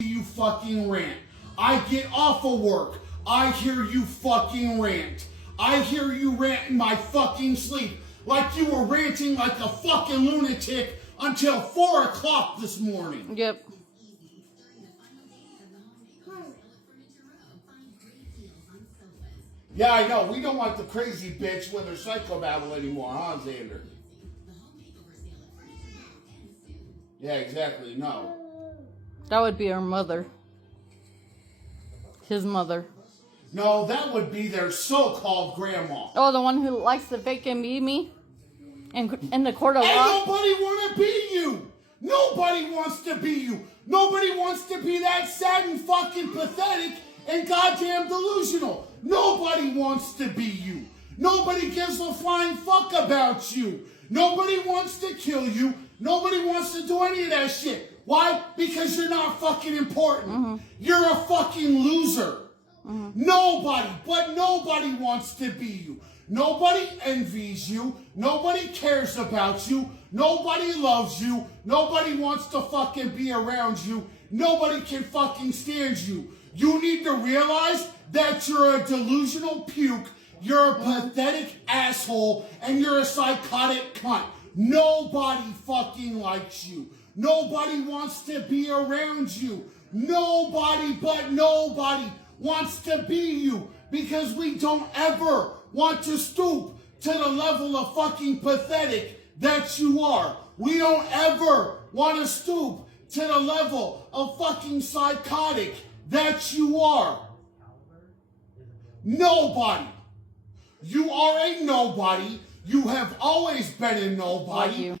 you fucking rant. I get off of work. I hear you fucking rant. I hear you rant in my fucking sleep. Like you were ranting like a fucking lunatic until 4 o'clock this morning. Yep. Yeah, I know. We don't want the crazy bitch with her psychobabble anymore, huh, Xander? Yeah, exactly. No. That would be her mother. His mother. No, that would be their so-called grandma. Oh, the one who likes to fake and be me? In the court of Ain't law? nobody want to be you. Nobody wants to be you. Nobody wants to be that sad and fucking pathetic and goddamn delusional. Nobody wants to be you. Nobody gives a flying fuck about you. Nobody wants to kill you. Nobody wants to do any of that shit. Why? Because you're not fucking important. Mm-hmm. You're a fucking loser. Mm-hmm. Nobody, but nobody wants to be you. Nobody envies you. Nobody cares about you. Nobody loves you. Nobody wants to fucking be around you. Nobody can fucking stand you. You need to realize that you're a delusional puke, you're a pathetic asshole, and you're a psychotic cunt. Nobody fucking likes you. Nobody wants to be around you. Nobody, but nobody wants to be you because we don't ever want to stoop to the level of fucking pathetic that you are. We don't ever want to stoop to the level of fucking psychotic that you are. Nobody. You are a nobody. You have always been a nobody. Like you.